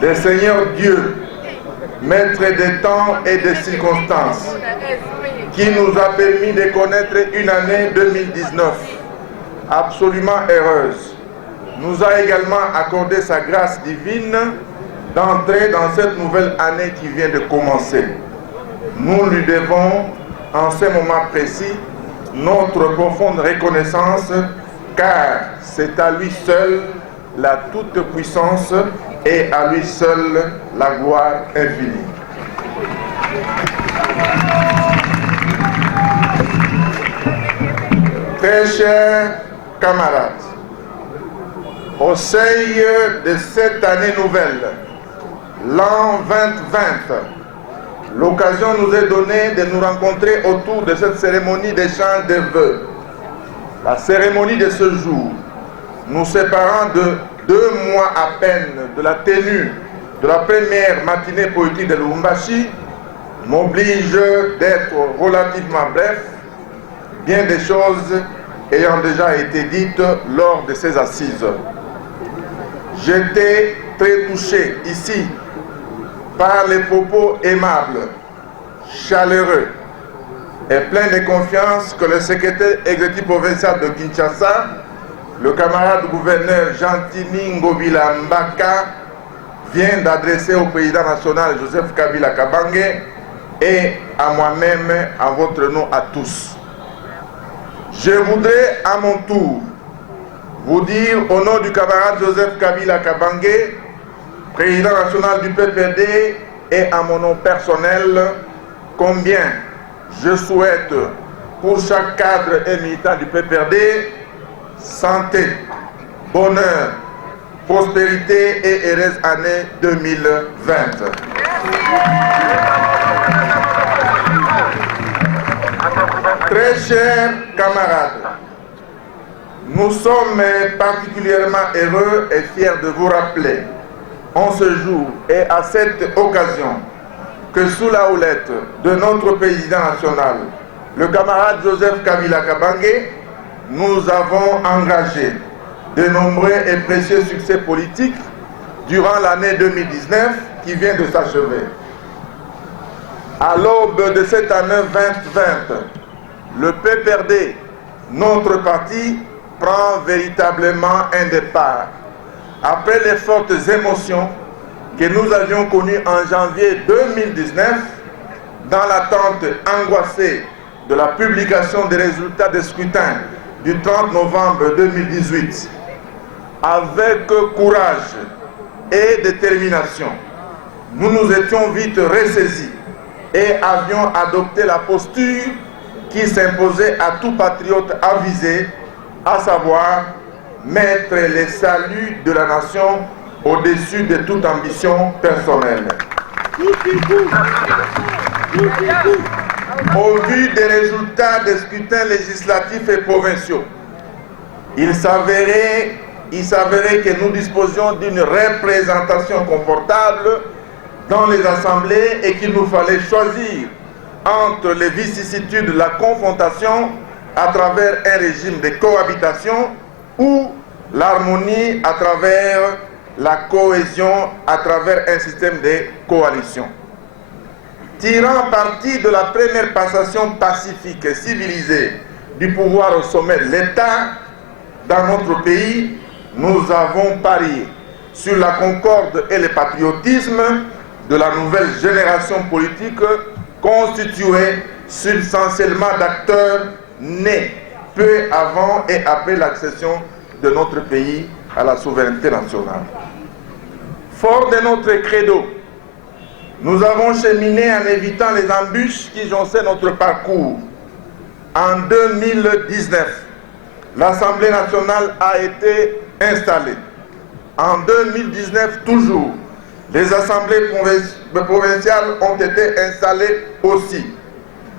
le Seigneur Dieu, maître des temps et des circonstances, qui nous a permis de connaître une année 2019 absolument heureuse, nous a également accordé sa grâce divine d'entrer dans cette nouvelle année qui vient de commencer. Nous lui devons, en ce moment précis, notre profonde reconnaissance, car c'est à lui seul la toute-puissance et à lui seul la gloire infinie. Très chers camarades, au seuil de cette année nouvelle, l'an 2020, l'occasion nous est donnée de nous rencontrer autour de cette cérémonie d'échange de vœux. La cérémonie de ce jour, nous séparant de 2 mois à peine de la tenue de la première matinée politique de Lubumbashi, m'oblige d'être relativement bref, bien des choses ayant déjà été dites lors de ces assises. J'étais très touché ici par les propos aimables, chaleureux et pleins de confiance que le secrétaire exécutif provincial de Kinshasa, le camarade gouverneur Gentini Ngobila Mbaka, vient d'adresser au président national Joseph Kabila Kabange et à moi-même, en votre nom à tous. Je voudrais à mon tour vous dire au nom du camarade Joseph Kabila Kabange, président national du PPRD, et à mon nom personnel, combien je souhaite pour chaque cadre et militant du PPRD santé, bonheur, prospérité et heureuse année 2020. Très chers camarades, nous sommes particulièrement heureux et fiers de vous rappeler en ce jour et à cette occasion que sous la houlette de notre président national, le camarade Joseph Kabila Kabange, nous avons engagé de nombreux et précieux succès politiques durant l'année 2019 qui vient de s'achever. À l'aube de cette année 2020, le PPRD, notre parti, prend véritablement un départ. Après les fortes émotions que nous avions connues en janvier 2019, dans l'attente angoissée de la publication des résultats des scrutins du 30 novembre 2018, avec courage et détermination, nous nous étions vite ressaisis et avions adopté la posture qui s'imposait à tout patriote avisé, à savoir mettre le salut de la nation au-dessus de toute ambition personnelle. Au vu des résultats des scrutins législatifs et provinciaux, il s'avérait que nous disposions d'une représentation confortable dans les assemblées et qu'il nous fallait choisir entre les vicissitudes de la confrontation à travers un régime de cohabitation ou l'harmonie à travers la cohésion, à travers un système de coalition. Tirant parti de la première passation pacifique et civilisée du pouvoir au sommet de l'État dans notre pays, nous avons parié sur la concorde et le patriotisme de la nouvelle génération politique constituée substantiellement d'acteurs nés peu avant et après l'accession de notre pays à la souveraineté nationale. Fort de notre credo, nous avons cheminé en évitant les embûches qui jonchaient notre parcours. En 2019, l'Assemblée nationale a été installée. En 2019 toujours, les assemblées provinciales ont été installées aussi.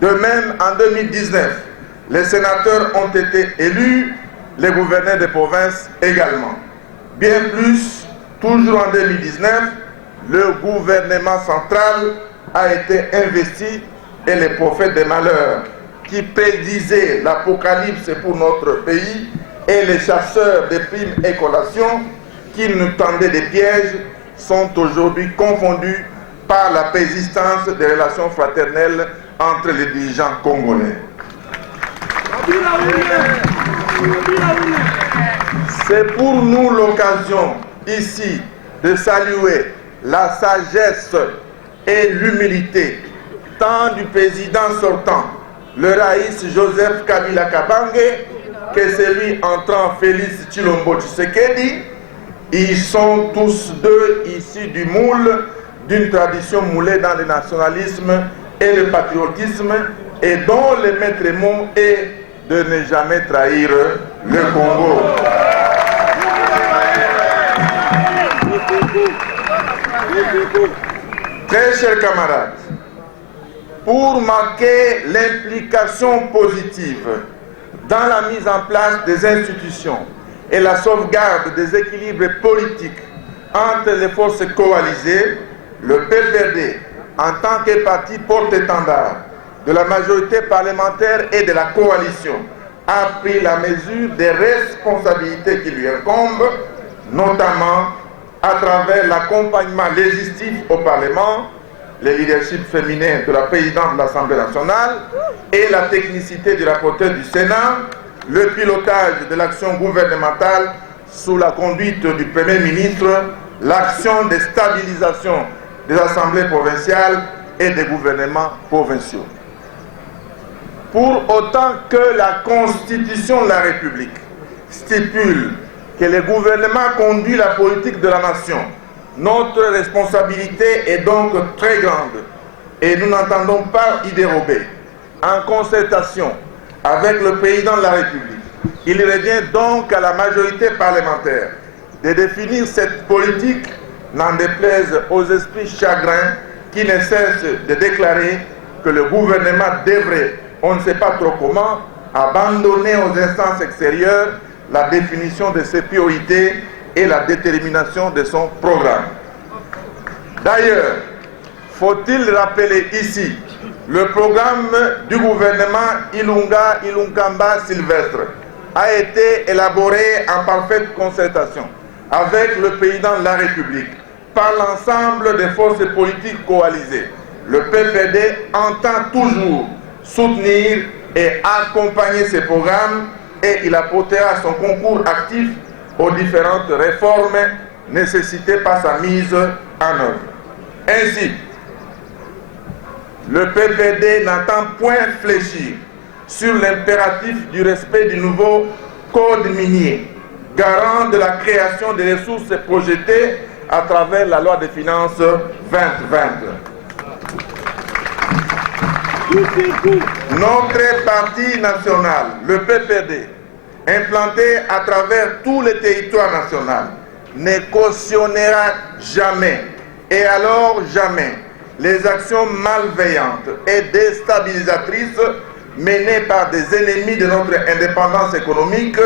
De même, en 2019, les sénateurs ont été élus, les gouverneurs des provinces également. Bien plus, toujours en 2019, le gouvernement central a été investi et les prophètes des malheurs qui prédisaient l'apocalypse pour notre pays et les chasseurs des primes et collations qui nous tendaient des pièges sont aujourd'hui confondus par la persistance des relations fraternelles entre les dirigeants congolais. C'est pour nous l'occasion ici de saluer la sagesse et l'humilité tant du président sortant, le Raïs Joseph Kabila Kabange, que celui entrant Félix Tshilombo Tshisekedi. Ils sont tous deux issus du moule d'une tradition moulée dans le nationalisme et le patriotisme et dont le maître mot est de ne jamais trahir le Congo. Très chers camarades, pour marquer l'implication positive dans la mise en place des institutions et la sauvegarde des équilibres politiques entre les forces coalisées, le PPRD, en tant que parti porte-étendard de la majorité parlementaire et de la coalition, a pris la mesure des responsabilités qui lui incombent, notamment à travers l'accompagnement législatif au Parlement, le leadership féminin de la présidente de l'Assemblée nationale et la technicité du rapporteur du Sénat, le pilotage de l'action gouvernementale sous la conduite du Premier ministre, l'action de stabilisation des assemblées provinciales et des gouvernements provinciaux. Pour autant que la Constitution de la République stipule que le gouvernement conduit la politique de la nation, notre responsabilité est donc très grande et nous n'entendons pas y dérober. En concertation avec le président de la République, il revient donc à la majorité parlementaire de définir cette politique, n'en déplaise aux esprits chagrins qui ne cessent de déclarer que le gouvernement devrait, on ne sait pas trop comment, abandonner aux instances extérieures la définition de ses priorités et la détermination de son programme. D'ailleurs, faut-il rappeler ici le programme du gouvernement Ilunga Sylvestre a été élaboré en parfaite concertation avec le président de la République par l'ensemble des forces politiques coalisées. Le PPD entend toujours soutenir et accompagner ces programmes et il apportera son concours actif aux différentes réformes nécessitées par sa mise en œuvre. Ainsi, le PPD n'entend point fléchir sur l'impératif du respect du nouveau code minier, garant de la création des ressources projetées à travers la loi des finances 2020. Notre parti national, le PPD, implanté à travers tous les territoires nationaux, ne cautionnera jamais, et alors jamais, les actions malveillantes et déstabilisatrices menées par des ennemis de notre indépendance économique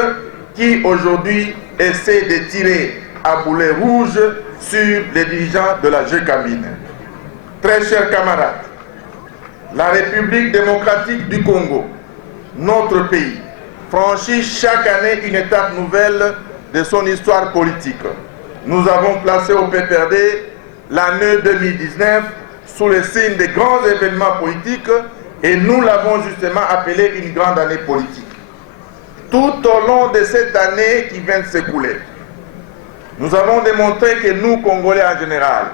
qui aujourd'hui essaient de tirer à boulet rouge sur les dirigeants de la GECAMINE. Très chers camarades, la République démocratique du Congo, notre pays, franchit chaque année une étape nouvelle de son histoire politique. Nous avons placé au PPRD l'année 2019 sous le signe des grands événements politiques et nous l'avons justement appelé une grande année politique. Tout au long de cette année qui vient de s'écouler, nous avons démontré que nous, Congolais en général,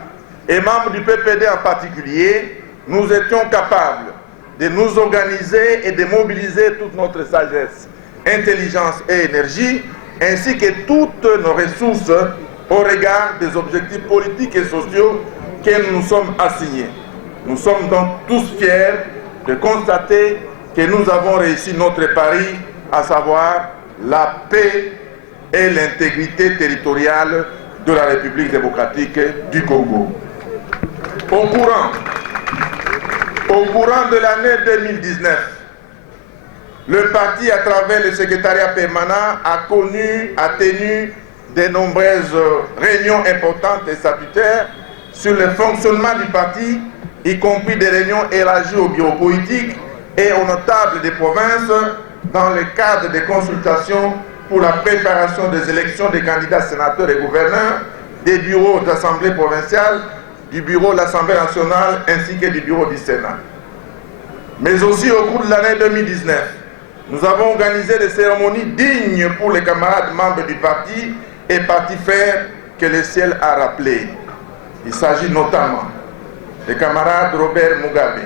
et membres du PPD en particulier, nous étions capables de nous organiser et de mobiliser toute notre sagesse, intelligence et énergie, ainsi que toutes nos ressources au regard des objectifs politiques et sociaux que nous nous sommes assignés. Nous sommes donc tous fiers de constater que nous avons réussi notre pari, à savoir la paix et l'intégrité territoriale de la République démocratique du Congo. Au courant de l'année 2019, le parti, à travers le secrétariat permanent, a tenu de nombreuses réunions importantes et statutaires sur le fonctionnement du parti, y compris des réunions élargies au bureau politique et aux notables des provinces dans le cadre des consultations pour la préparation des élections des candidats sénateurs et gouverneurs des bureaux d'Assemblée provinciale, du bureau de l'Assemblée nationale ainsi que du bureau du Sénat. Mais aussi au cours de l'année 2019, nous avons organisé des cérémonies dignes pour les camarades membres du parti et parti frères que le ciel a rappelés. Il s'agit notamment des camarades Robert Mugabe,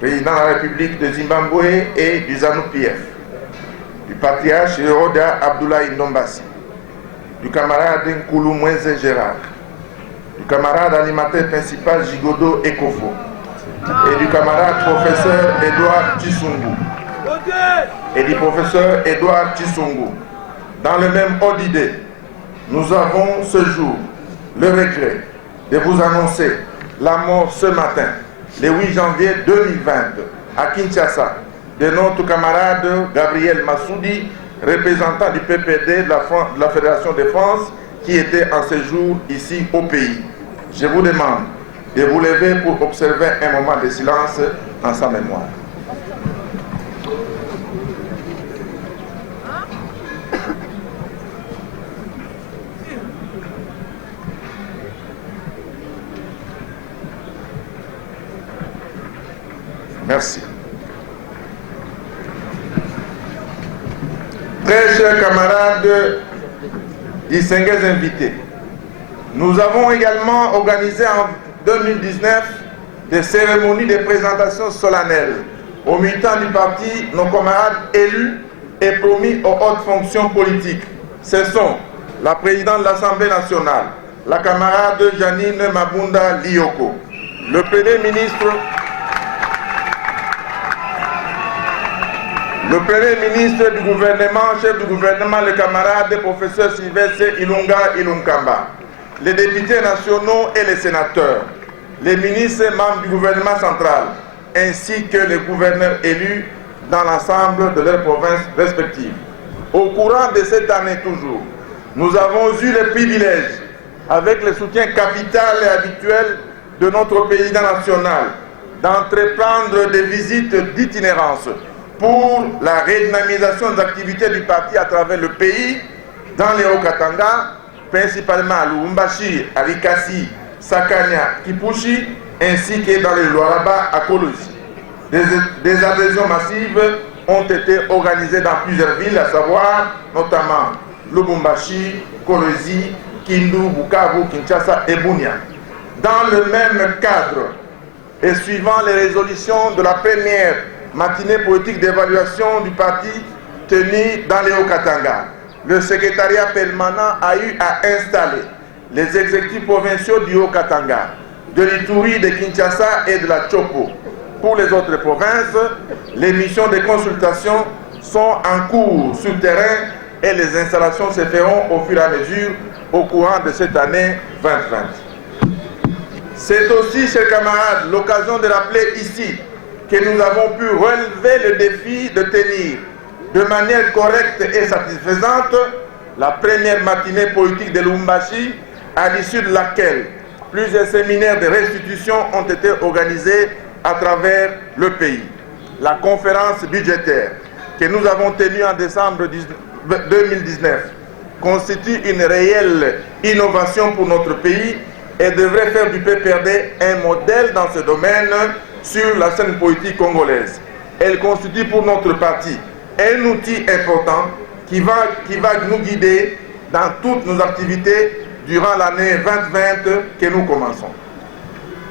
président de la République de Zimbabwe et du ZANU-PF, du patriarche Roda Abdoulaye Ndombasi, du camarade Nkulu Mwenze Gérard, du camarade animateur principal Jigodo Ekofo et du camarade professeur Edouard Tshisungu et du professeur Edouard Tshisungu. Dans le même ordre d'idée, nous avons ce jour le regret de vous annoncer la mort ce matin, le 8 janvier 2020, à Kinshasa, de notre camarade Gabriel Massoudi, représentant du PPD de la Fédération de France, qui était en séjour ici au pays. Je vous demande de vous lever pour observer un moment de silence en sa mémoire. Merci. Très chers camarades, distingués invités, nous avons également organisé en 2019 des cérémonies de présentation solennelles aux militants du parti, nos camarades élus et promis aux hautes fonctions politiques. Ce sont la présidente de l'Assemblée nationale, la camarade Janine Mabunda Lioko, le Premier ministre du gouvernement, chef du gouvernement, le camarade professeur Sylvestre Ilunga Ilunkamba, les députés nationaux et les sénateurs, les ministres membres du gouvernement central, ainsi que les gouverneurs élus dans l'ensemble de leurs provinces respectives. Au courant de cette année toujours, nous avons eu le privilège, avec le soutien capital et habituel de notre président national, d'entreprendre des visites d'itinérance pour la redynamisation des activités du parti à travers le pays, dans les Hauts-Katanga, principalement à Lubumbashi, à Likasi, Sakanya, Kipushi, ainsi que dans les Lualaba à Kolosi. Des adhésions massives ont été organisées dans plusieurs villes, à savoir notamment Lubumbashi, Kolosi, Kindu, Bukavu, Kinshasa et Bunia. Dans le même cadre, et suivant les résolutions de la première matinée politique d'évaluation du parti tenue dans les Hauts-Katanga, le secrétariat permanent a eu à installer les exécutifs provinciaux du Haut-Katanga, de l'Ituri, de Kinshasa et de la Chopo. Pour les autres provinces, les missions de consultation sont en cours sur terrain et les installations se feront au fur et à mesure au courant de cette année 2020. C'est aussi, chers camarades, l'occasion de rappeler ici que nous avons pu relever le défi de tenir de manière correcte et satisfaisante la première matinée politique de Lubumbashi, à l'issue de laquelle plusieurs séminaires de restitution ont été organisés à travers le pays. La conférence budgétaire que nous avons tenue en décembre 2019 constitue une réelle innovation pour notre pays et devrait faire du PPRD un modèle dans ce domaine sur la scène politique congolaise. Elle constitue pour notre parti un outil important qui va nous guider dans toutes nos activités durant l'année 2020 que nous commençons.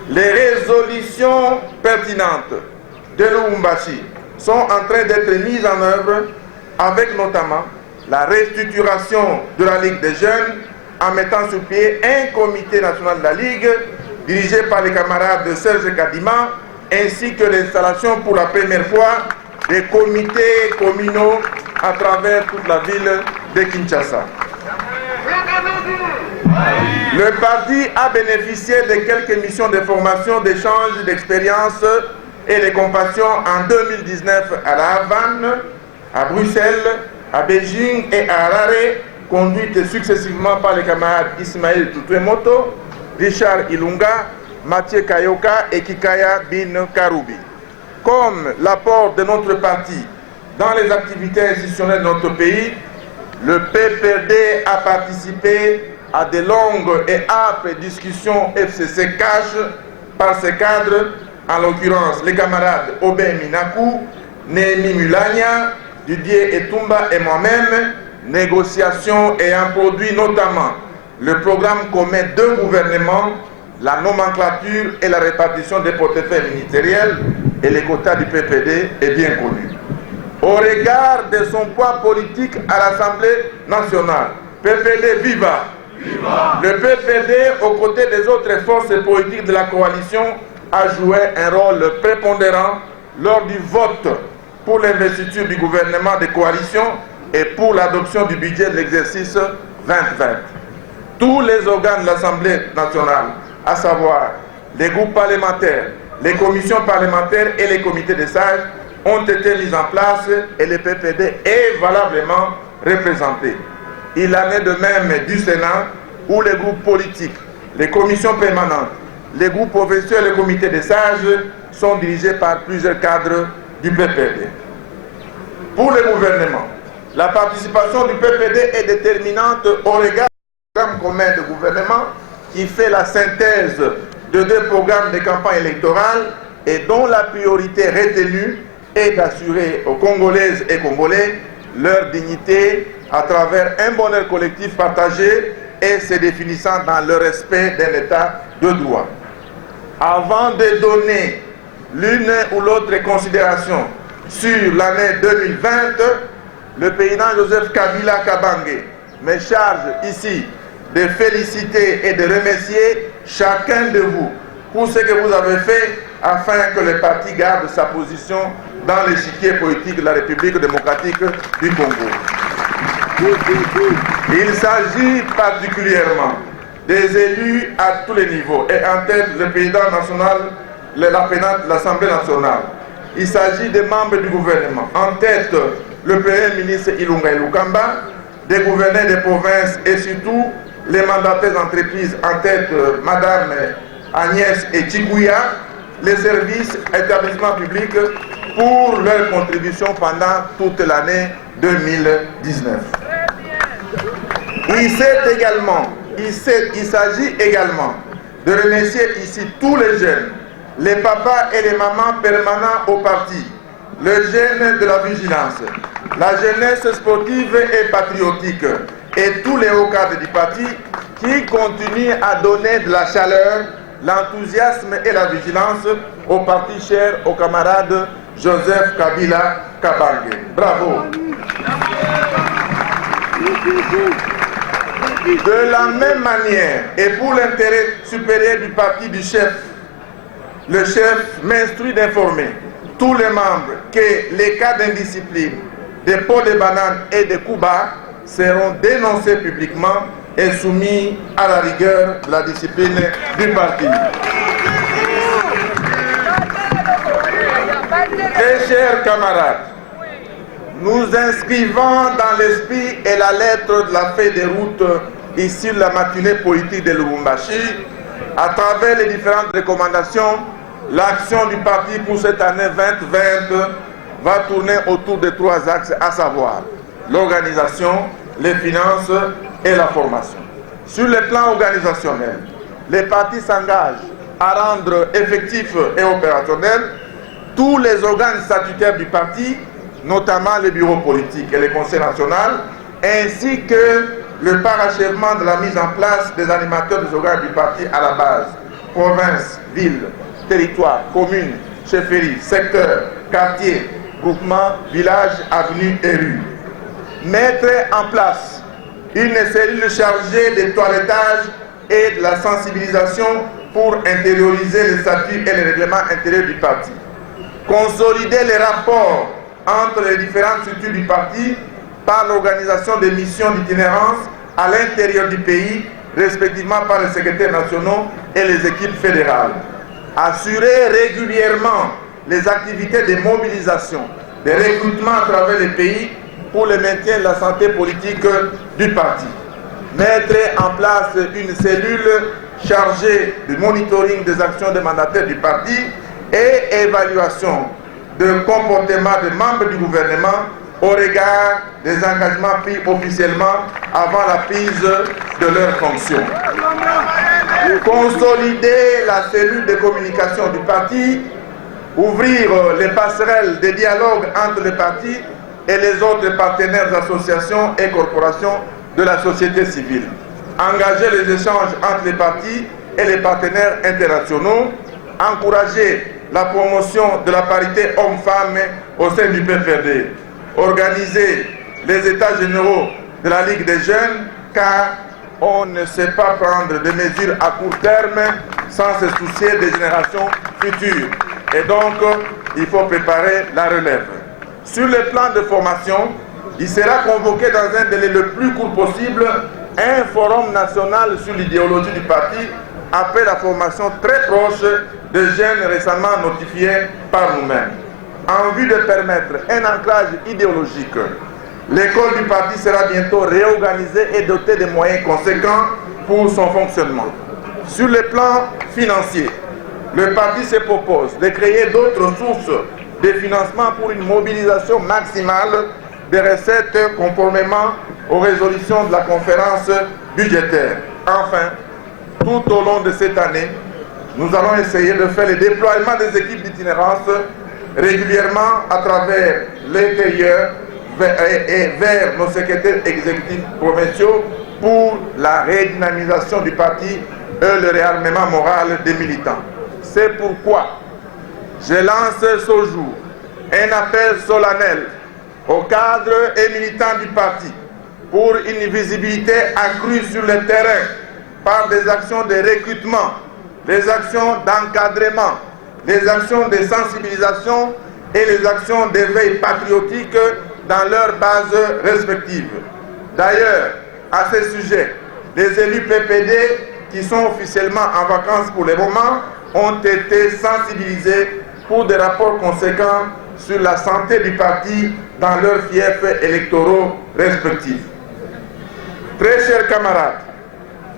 Les résolutions pertinentes de Lubumbashi sont en train d'être mises en œuvre avec notamment la restructuration de la Ligue des jeunes en mettant sur pied un comité national de la Ligue dirigé par les camarades de Serge Kadima, ainsi que l'installation pour la première fois des comités communaux à travers toute la ville de Kinshasa. Le parti a bénéficié de quelques missions de formation, d'échange, d'expérience et de compassion en 2019 à La Havane, à Bruxelles, à Beijing et à Harare, conduites successivement par les camarades Ismaël Tutuemoto, Richard Ilunga, Mathieu Kayoka et Kikaya Bin Karoubi. Comme l'apport de notre parti dans les activités institutionnelles de notre pays, le PPRD a participé à de longues et âpres discussions FCC cash par ses cadres, en l'occurrence les camarades Aubin Minakou, Némi Mulania, Didier Etumba et moi-même, négociations ayant produit notamment le programme commun de gouvernement, la nomenclature et la répartition des portefeuilles ministériels et les quotas du PPD est bien connu. Au regard de son poids politique à l'Assemblée nationale, PPD viva! Viva! Le PPD, aux côtés des autres forces politiques de la coalition, a joué un rôle prépondérant lors du vote pour l'investiture du gouvernement de coalition et pour l'adoption du budget de l'exercice 2020. Tous les organes de l'Assemblée nationale, à savoir les groupes parlementaires, les commissions parlementaires et les comités des sages, ont été mis en place et le PPD est valablement représenté. Il en est de même du Sénat, où les groupes politiques, les commissions permanentes, les groupes provinciaux et les comités des sages sont dirigés par plusieurs cadres du PPD. Pour le gouvernement, la participation du PPD est déterminante au regard du programme commun de gouvernement qui fait la synthèse de deux programmes de campagne électorale et dont la priorité retenue est d'assurer aux Congolaises et Congolais leur dignité à travers un bonheur collectif partagé et se définissant dans le respect d'un État de droit. Avant de donner l'une ou l'autre considération sur l'année 2020, le président Joseph Kabila Kabange me charge ici de féliciter et de remercier chacun de vous pour ce que vous avez fait afin que le parti garde sa position dans l'échiquier politique de la République démocratique du Congo. Il s'agit particulièrement des élus à tous les niveaux et en tête le président national, l'Assemblée nationale. Il s'agit des membres du gouvernement. En tête, le Premier ministre Ilunga Ilukamba, des gouverneurs des provinces et surtout les mandataires d'entreprise en tête, Madame Agnès Echikouya, les services établissements publics pour leur contribution pendant toute l'année 2019. Il s'agit également de remercier ici tous les jeunes, les papas et les mamans permanents au parti, les jeunes de la vigilance, la jeunesse sportive et patriotique et tous les hauts cadres du parti qui continuent à donner de la chaleur, l'enthousiasme et la vigilance au parti cher au camarade Joseph Kabila Kabange. Bravo! De la même manière, et pour l'intérêt supérieur du parti du chef, le chef m'instruit d'informer tous les membres que les cas d'indiscipline, des pots de bananes et de coups bas seront dénoncés publiquement et soumis à la rigueur de la discipline du parti. Très chers camarades, nous inscrivons dans l'esprit et la lettre de la feuille de route ici la matinée politique de Lubumbashi, à travers les différentes recommandations, l'action du parti pour cette année 2020 va tourner autour de trois axes, à savoir l'organisation, les finances et la formation. Sur le plan organisationnel, les partis s'engagent à rendre effectifs et opérationnels tous les organes statutaires du parti, notamment les bureaux politiques et les conseils nationaux, ainsi que le parachèvement de la mise en place des animateurs des organes du parti à la base, province, ville, territoire, commune, chefferie, secteur, quartier, groupement, village, avenue et rue. Mettre en place une cellule chargée des toilettages et de la sensibilisation pour intérioriser les statuts et les règlements intérieurs du parti. Consolider les rapports entre les différentes structures du parti par l'organisation des missions d'itinérance à l'intérieur du pays, respectivement par les secrétaires nationaux et les équipes fédérales. Assurer régulièrement les activités de mobilisation, de recrutement à travers les pays pour le maintien de la santé politique du parti. Mettre en place une cellule chargée du monitoring des actions des mandataires du parti et évaluation de comportement des membres du gouvernement au regard des engagements pris officiellement avant la prise de leurs fonctions. Consolider la cellule de communication du parti, ouvrir les passerelles de dialogue entre le parti et les autres partenaires, associations et corporations de la société civile. Engager les échanges entre les partis et les partenaires internationaux. Encourager la promotion de la parité homme-femme au sein du PPRD. Organiser les états généraux de la Ligue des jeunes, car on ne sait pas prendre des mesures à court terme sans se soucier des générations futures. Et donc, il faut préparer la relève. Sur le plan de formation, il sera convoqué dans un délai le plus court possible un forum national sur l'idéologie du parti après la formation très proche de jeunes récemment notifiés par nous-mêmes. En vue de permettre un ancrage idéologique, l'école du parti sera bientôt réorganisée et dotée de moyens conséquents pour son fonctionnement. Sur le plan financier, le parti se propose de créer d'autres sources de financement pour une mobilisation maximale des recettes conformément aux résolutions de la conférence budgétaire. Enfin, tout au long de cette année, nous allons essayer de faire le déploiement des équipes d'itinérance régulièrement à travers l'intérieur et vers nos secrétaires exécutifs provinciaux pour la redynamisation du parti et le réarmement moral des militants. C'est pourquoi je lance ce jour un appel solennel aux cadres et militants du parti pour une visibilité accrue sur le terrain par des actions de recrutement, des actions d'encadrement, des actions de sensibilisation et les actions d'éveil patriotique dans leurs bases respectives. D'ailleurs, à ce sujet, les élus PPD qui sont officiellement en vacances pour le moment ont été sensibilisés pour des rapports conséquents sur la santé du parti dans leurs fiefs électoraux respectifs. Très chers camarades,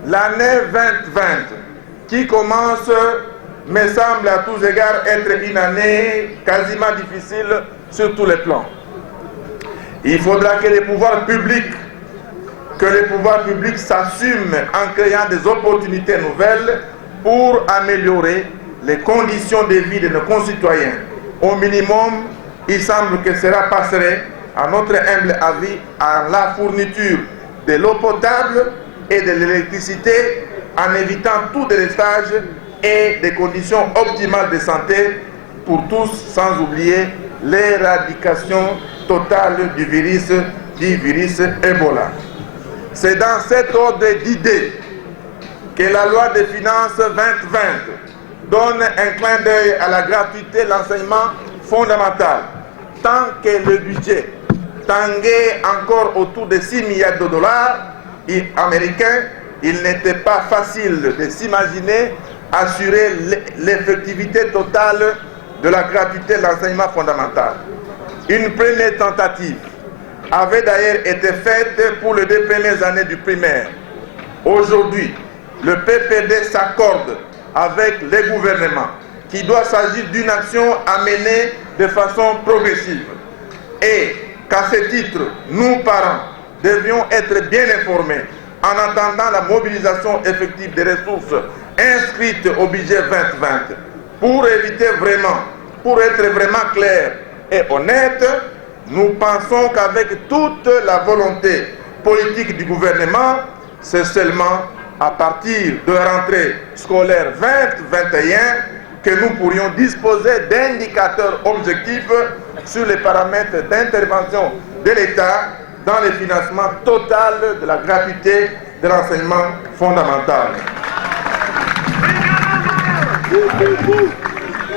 l'année 2020 qui commence me semble à tous égards être une année quasiment difficile sur tous les plans. Il faudra que les pouvoirs publics s'assument en créant des opportunités nouvelles pour améliorer les conditions de vie de nos concitoyens. Au minimum, il semble que cela passerait, à notre humble avis, à la fourniture de l'eau potable et de l'électricité en évitant tout délestage et des conditions optimales de santé pour tous, sans oublier l'éradication totale du virus Ebola. C'est dans cet ordre d'idées que la loi des finances 2020 donne un clin d'œil à la gratuité de l'enseignement fondamental. Tant que le budget tanguait encore autour de 6 milliards de dollars américains, il n'était pas facile de s'imaginer assurer l'effectivité totale de la gratuité de l'enseignement fondamental. Une première tentative avait d'ailleurs été faite pour les 2 premières années du primaire. Aujourd'hui, le PPD s'accorde avec les gouvernements qu'il doit s'agir d'une action à mener de façon progressive et qu'à ce titre, nous, parents, devions être bien informés en attendant la mobilisation effective des ressources inscrites au budget 2020 pour éviter vraiment, pour être vraiment clair et honnête. Nous pensons qu'avec toute la volonté politique du gouvernement, c'est seulement à partir de la rentrée scolaire 2021 que nous pourrions disposer d'indicateurs objectifs sur les paramètres d'intervention de l'État dans le financement total de la gratuité de l'enseignement fondamental.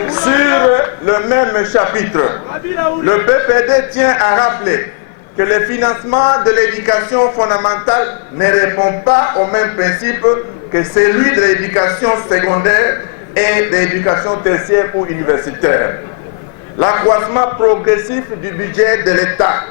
Sur le même chapitre, le PPD tient à rappeler que le financement de l'éducation fondamentale ne répond pas au même principe que celui de l'éducation secondaire et de l'éducation tertiaire ou universitaire. L'accroissement progressif du budget de l'État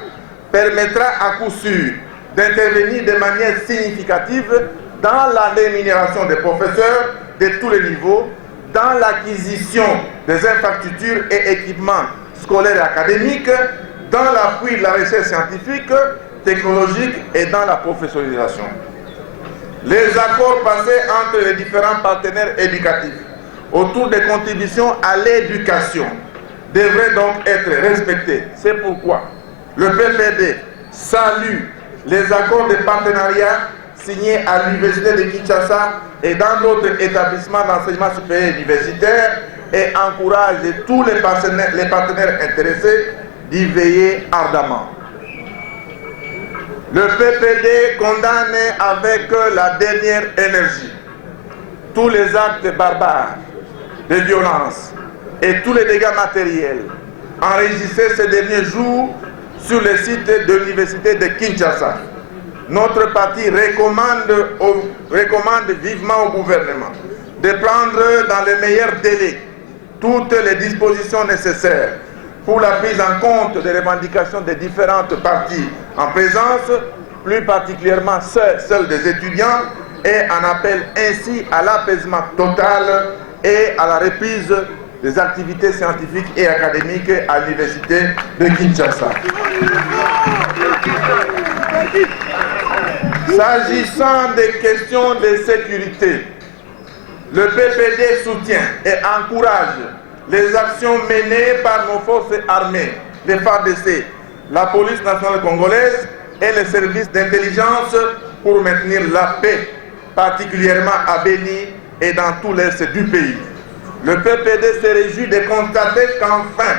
permettra à coup sûr d'intervenir de manière significative dans la rémunération des professeurs de tous les niveaux, dans l'acquisition des infrastructures et équipements scolaires et académiques, dans l'appui de la recherche scientifique, technologique et dans la professionnalisation. Les accords passés entre les différents partenaires éducatifs autour des contributions à l'éducation devraient donc être respectés. C'est pourquoi le PPD salue les accords de partenariat signés à l'Université de Kinshasa et dans d'autres établissements d'enseignement supérieur universitaire et encourage tous les partenaires intéressés d'y veiller ardemment. Le PPD condamne avec la dernière énergie tous les actes barbares de violence et tous les dégâts matériels enregistrés ces derniers jours sur le site de l'Université de Kinshasa. Notre parti recommande vivement au gouvernement de prendre dans les meilleurs délais toutes les dispositions nécessaires pour la prise en compte des revendications des différentes parties en présence, plus particulièrement celles des étudiants, et en appelle ainsi à l'apaisement total et à la reprise des activités scientifiques et académiques à l'Université de Kinshasa. S'agissant des questions de sécurité, le PPD soutient et encourage les actions menées par nos forces armées, les FARDC, la police nationale congolaise et les services d'intelligence pour maintenir la paix, particulièrement à Béni et dans tout l'est du pays. Le PPD se réjouit de constater qu'enfin,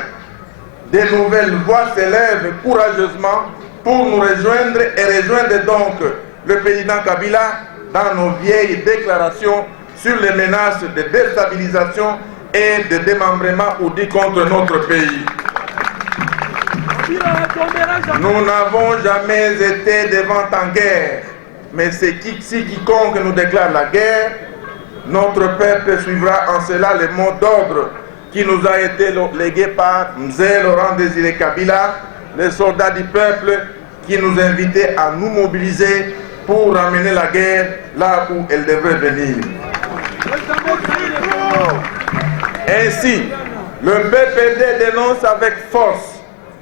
de nouvelles voix s'élèvent courageusement pour nous rejoindre et rejoindre donc le président Kabila dans nos vieilles déclarations sur les menaces de déstabilisation et de démembrement ourdies contre notre pays. Nous n'avons jamais été devant en guerre, mais si quiconque nous déclare la guerre, notre peuple suivra en cela le mot d'ordre qui nous a été légué par Mzee Laurent Désiré Kabila, les soldats du peuple qui nous invitaient à nous mobiliser pour ramener la guerre là où elle devrait venir. Ainsi, le PPD dénonce avec force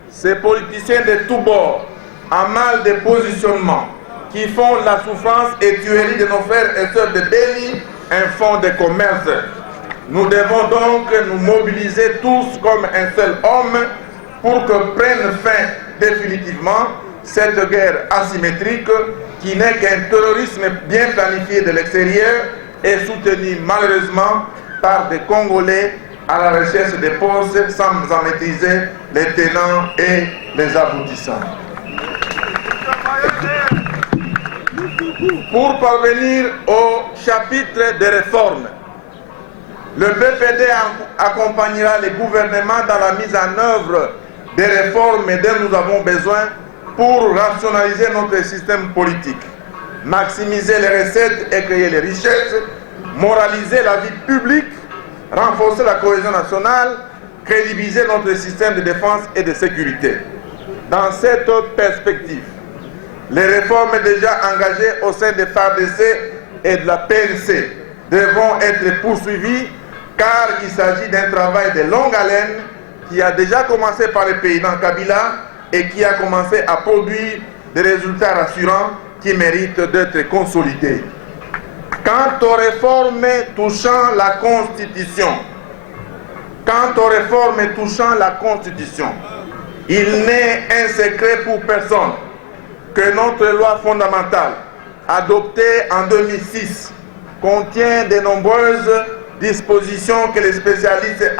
ces politiciens de tous bords en mal de positionnement qui font la souffrance et tuerie de nos frères et sœurs de Béni un fonds de commerce. Nous devons donc nous mobiliser tous comme un seul homme pour que prenne fin définitivement cette guerre asymétrique qui n'est qu'un terrorisme bien planifié de l'extérieur et soutenu malheureusement par des Congolais à la recherche des postes sans en maîtriser les tenants et les aboutissants. Pour parvenir au chapitre des réformes, le PPD accompagnera les gouvernements dans la mise en œuvre des réformes dont nous avons besoin pour rationaliser notre système politique, maximiser les recettes et créer les richesses, moraliser la vie publique, renforcer la cohésion nationale, crédibiliser notre système de défense et de sécurité. Dans cette perspective, les réformes déjà engagées au sein des FARDC et de la PNC devront être poursuivies car il s'agit d'un travail de longue haleine qui a déjà commencé par le président Kabila et qui a commencé à produire des résultats rassurants qui méritent d'être consolidés. Quant aux réformes touchant la Constitution, il n'est un secret pour personne que notre loi fondamentale, adoptée en 2006, contient de nombreuses dispositions que les spécialistes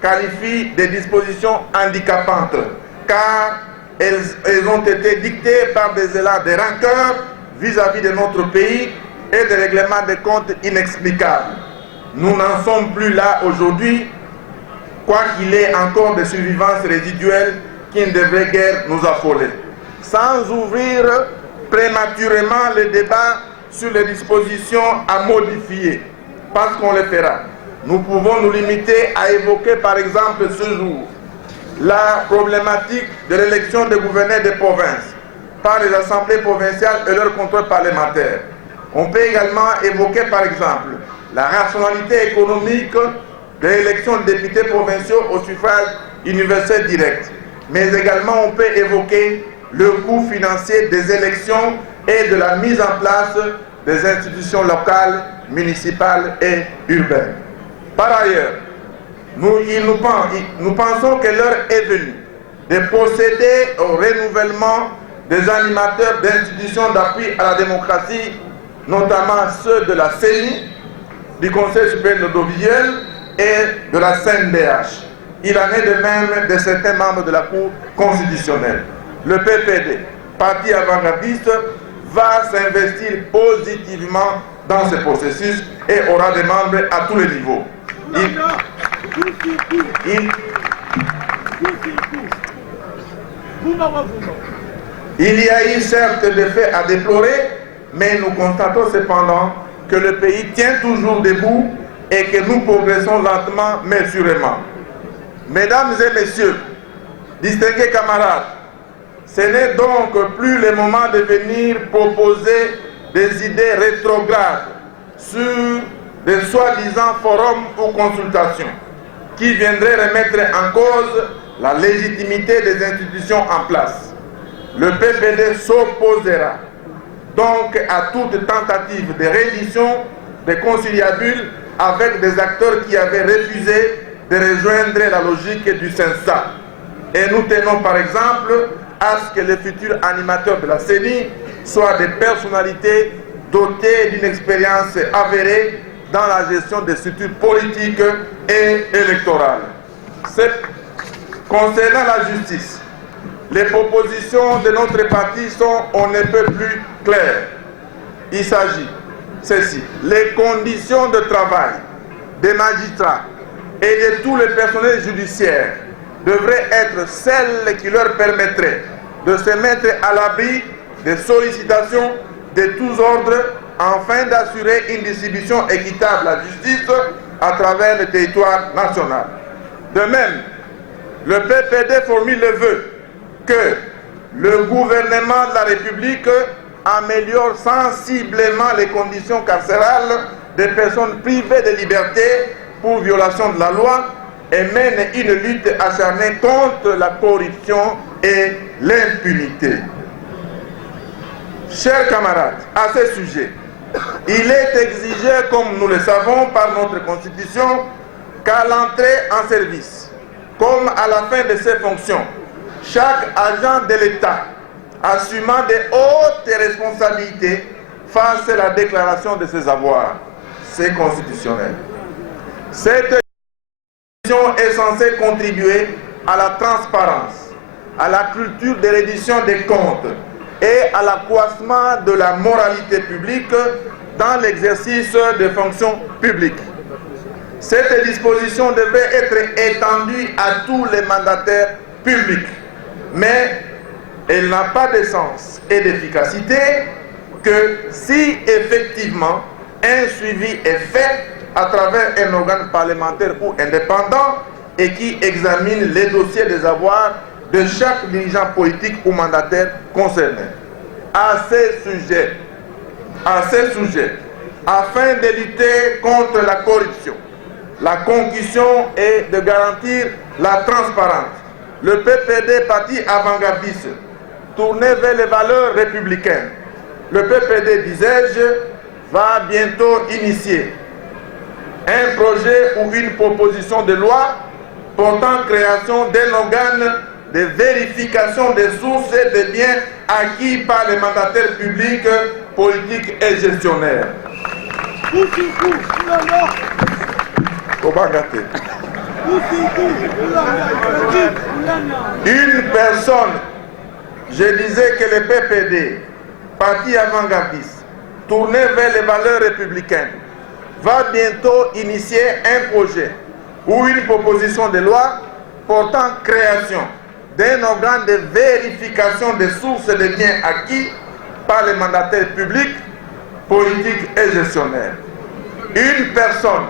qualifient de dispositions handicapantes, car elles ont été dictées par des élans de rancœur vis-à-vis de notre pays et des règlements de comptes inexplicables. Nous n'en sommes plus là aujourd'hui, quoiqu'il y ait encore des survivances résiduelles qui ne devraient guère nous affoler. Sans ouvrir prématurément le débat sur les dispositions à modifier, parce qu'on le fera, nous pouvons nous limiter à évoquer par exemple ce jour la problématique de l'élection des gouverneurs des provinces par les assemblées provinciales et leurs contrôles parlementaires. On peut également évoquer par exemple la rationalité économique de l'élection de députés provinciaux au suffrage universel direct. Mais également on peut évoquer le coût financier des élections et de la mise en place des institutions locales, municipales et urbaines. Par ailleurs, nous pensons que l'heure est venue de procéder au renouvellement des animateurs d'institutions d'appui à la démocratie, notamment ceux de la CENI, du Conseil supérieur de l'audiovisuel et de la CNDH. Il en est de même de certains membres de la Cour constitutionnelle. Le PPD, parti avant-gardiste, va s'investir positivement dans ce processus et aura des membres à tous les niveaux. Il y a eu certes des faits à déplorer, mais nous constatons cependant que le pays tient toujours debout et que nous progressons lentement mais sûrement. Mesdames et messieurs, distingués camarades, ce n'est donc plus le moment de venir proposer des idées rétrogrades sur des soi-disant forums ou consultations qui viendraient remettre en cause la légitimité des institutions en place. Le PPD s'opposera donc à toute tentative de reddition des conciliabules avec des acteurs qui avaient refusé de rejoindre la logique du CENSA. Et nous tenons par exemple à ce que les futurs animateurs de la CENI soient des personnalités dotées d'une expérience avérée dans la gestion des structures politiques et électorales. Concernant la justice, les propositions de notre parti sont on ne peut plus claires. Il s'agit, ceci, les conditions de travail des magistrats et de tous les personnels judiciaires devraient être celles qui leur permettraient de se mettre à l'abri des sollicitations de tous ordres afin d'assurer une distribution équitable de la justice à travers le territoire national. De même, le PPD formule le vœu que le gouvernement de la République améliore sensiblement les conditions carcérales des personnes privées de liberté pour violation de la loi et mène une lutte acharnée contre la corruption et l'impunité. Chers camarades, à ce sujet, il est exigé, comme nous le savons par notre Constitution, qu'à l'entrée en service, comme à la fin de ses fonctions, chaque agent de l'État assumant de hautes responsabilités fasse la déclaration de ses avoirs. C'est constitutionnel. Cette décision est censée contribuer à la transparence, à la culture de reddition des comptes et à l'accroissement de la moralité publique dans l'exercice des fonctions publiques. Cette disposition devrait être étendue à tous les mandataires publics, mais elle n'a pas de sens et d'efficacité que si effectivement un suivi est fait à travers un organe parlementaire ou indépendant et qui examine les dossiers des avoirs de chaque dirigeant politique ou mandataire concerné. À ce sujet, afin de lutter contre la corruption, la concussion et de garantir la transparence, le PPD, parti avant-gardiste, tourné vers les valeurs républicaines, le PPD, disais-je, va bientôt initier un projet ou une proposition de loi portant création d'un organe de vérification des sources et des biens acquis par les mandataires publics, politiques et gestionnaires. Une personne, je disais que le PPD, parti avant-gardiste, tourné vers les valeurs républicaines, va bientôt initier un projet ou une proposition de loi portant création d'un organe de vérification des sources des biens acquis par les mandataires publics, politiques et gestionnaires. Une personne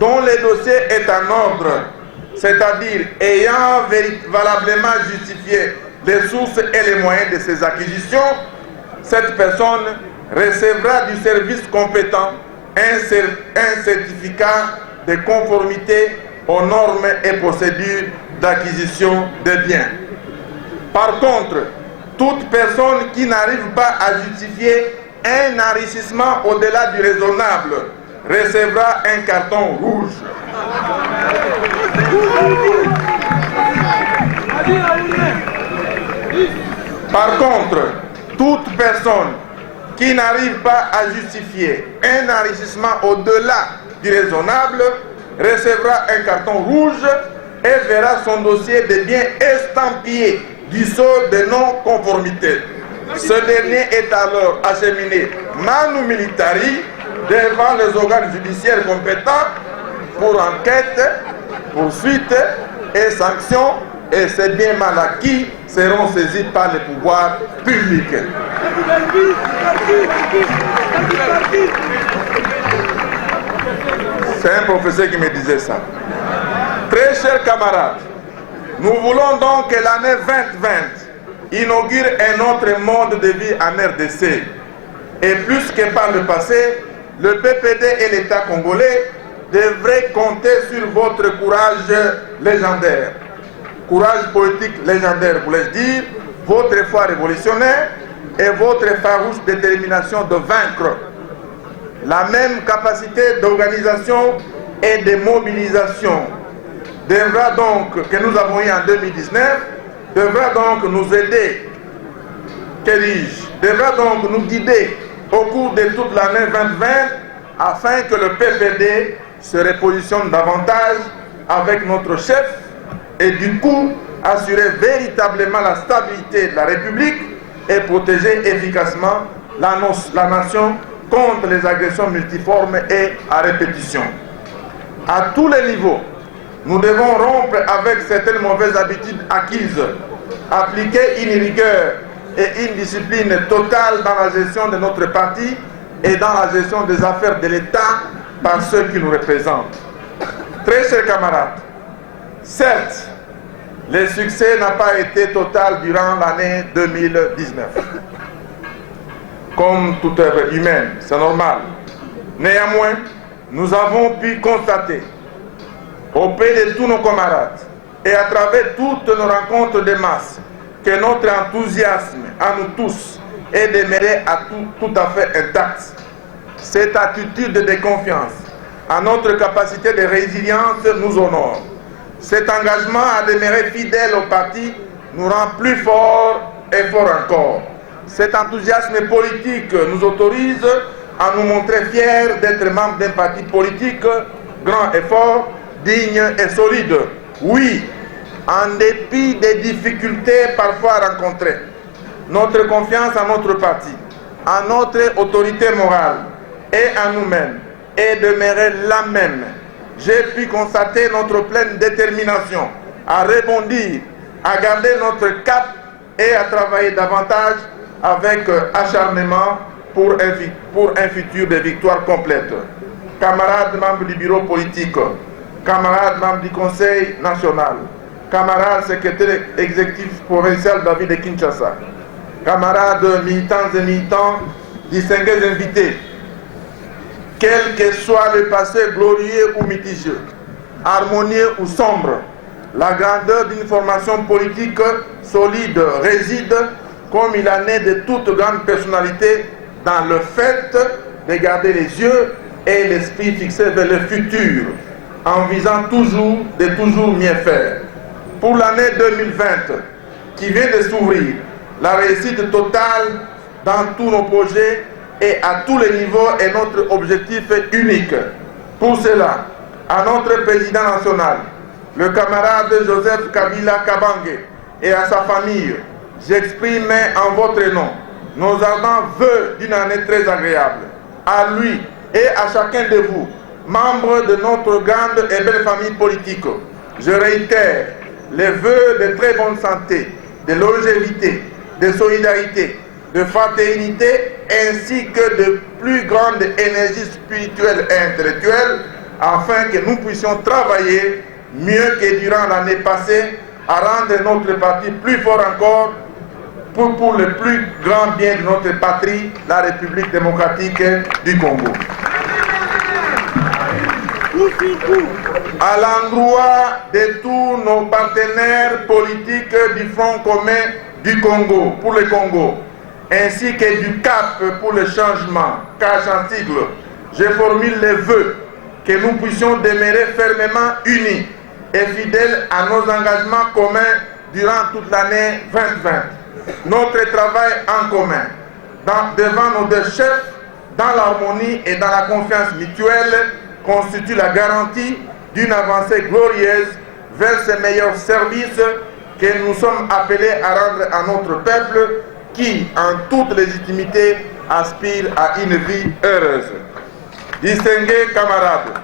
dont le dossier est en ordre, c'est-à-dire ayant valablement justifié les sources et les moyens de ses acquisitions, cette personne recevra du service compétent un certificat de conformité aux normes et procédures d'acquisition des biens. Par contre, toute personne qui n'arrive pas à justifier un enrichissement au-delà du raisonnable recevra un carton rouge. Par contre, toute personne qui n'arrive pas à justifier un enrichissement au-delà du raisonnable recevra un carton rouge et verra son dossier de biens estampillé du sceau de non-conformité. Ce dernier est alors acheminé manu militari devant les organes judiciaires compétents pour enquête, poursuite et sanctions, et ces biens mal acquis seront saisis par les pouvoirs publics. C'est un professeur qui me disait ça. Très chers camarades, nous voulons donc que l'année 2020 inaugure un autre mode de vie en RDC. Et plus que par le passé, le PPD et l'État congolais devraient compter sur votre courage légendaire. Courage politique légendaire, voulais-je dire, votre foi révolutionnaire et votre farouche détermination de vaincre. La même capacité d'organisation et de mobilisation devra donc, que nous avons eu en 2019, devra donc nous aider, devra donc nous guider au cours de toute l'année 2020 afin que le PPD se repositionne davantage avec notre chef et du coup assurer véritablement la stabilité de la République et protéger efficacement la nation contre les agressions multiformes et à répétition. À tous les niveaux, nous devons rompre avec certaines mauvaises habitudes acquises, appliquer une rigueur et une discipline totale dans la gestion de notre parti et dans la gestion des affaires de l'État par ceux qui nous représentent. Très chers camarades, certes, le succès n'a pas été total durant l'année 2019. Comme toute œuvre humaine, c'est normal. Néanmoins, nous avons pu constater auprès de tous nos camarades et à travers toutes nos rencontres de masse que notre enthousiasme à nous tous est demeuré tout à fait intact. Cette attitude de confiance à notre capacité de résilience nous honore. Cet engagement à demeurer fidèle au parti nous rend plus forts et forts encore. Cet enthousiasme politique nous autorise à nous montrer fiers d'être membres d'un parti politique grand et fort, digne et solide. Oui, en dépit des difficultés parfois rencontrées, notre confiance en notre parti, en notre autorité morale et en nous-mêmes est demeurée la même. J'ai pu constater notre pleine détermination à rebondir, à garder notre cap et à travailler davantage avec acharnement pour un futur de victoire complète. Camarades membres du bureau politique, camarades membres du Conseil national, camarades secrétaires exécutifs provincial David de Kinshasa, camarades militantes et militants, distingués invités, quel que soit le passé glorieux ou mitigeux, harmonieux ou sombre, la grandeur d'une formation politique solide réside, comme il en est de toute grande personnalité, dans le fait de garder les yeux et l'esprit fixés vers le futur, en visant toujours de toujours mieux faire. Pour l'année 2020, qui vient de s'ouvrir, la réussite totale dans tous nos projets et à tous les niveaux est notre objectif unique. Pour cela, à notre président national, le camarade Joseph Kabila Kabange et à sa famille, j'exprime en votre nom nos ardents vœux d'une année très agréable. À lui et à chacun de vous, membres de notre grande et belle famille politique, je réitère les vœux de très bonne santé, de longévité, de solidarité, de fraternité, ainsi que de plus grande énergie spirituelle et intellectuelle, afin que nous puissions travailler mieux que durant l'année passée à rendre notre parti plus fort encore pour le plus grand bien de notre patrie, la République démocratique du Congo. À l'endroit de tous nos partenaires politiques du Front commun du Congo, pour le Congo, ainsi que du cap pour le changement, cache en sigle, je formule les vœux que nous puissions demeurer fermement unis et fidèles à nos engagements communs durant toute l'année 2020. Notre travail en commun, devant nos deux chefs, dans l'harmonie et dans la confiance mutuelle, constitue la garantie d'une avancée glorieuse vers ces meilleurs services que nous sommes appelés à rendre à notre peuple qui, en toute légitimité, aspire à une vie heureuse. Distingués camarades,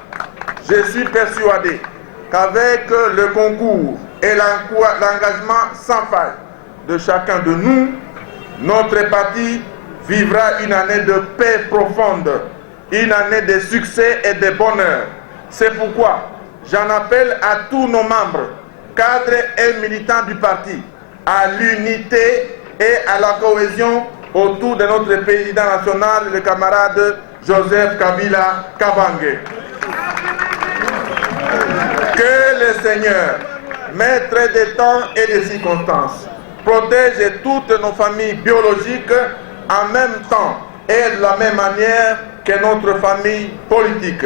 je suis persuadé qu'avec le concours et l'engagement sans faille de chacun de nous, notre parti vivra une année de paix profonde, une année de succès et de bonheur. C'est pourquoi j'en appelle à tous nos membres, cadres et militants du parti, à l'unité et à la cohésion autour de notre président national, le camarade Joseph Kabila Kabange. Que le Seigneur, maître des temps et des circonstances, protège toutes nos familles biologiques en même temps et de la même manière que notre famille politique.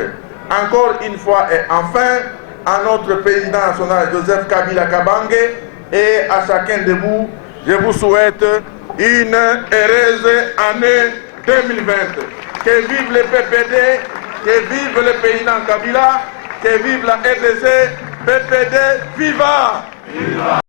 Encore une fois et enfin, à notre président national Joseph Kabila Kabange et à chacun de vous, je vous souhaite une heureuse année 2020. Que vive le PPD, que vive le président Kabila, que vive la RDC, PPD, viva! Viva!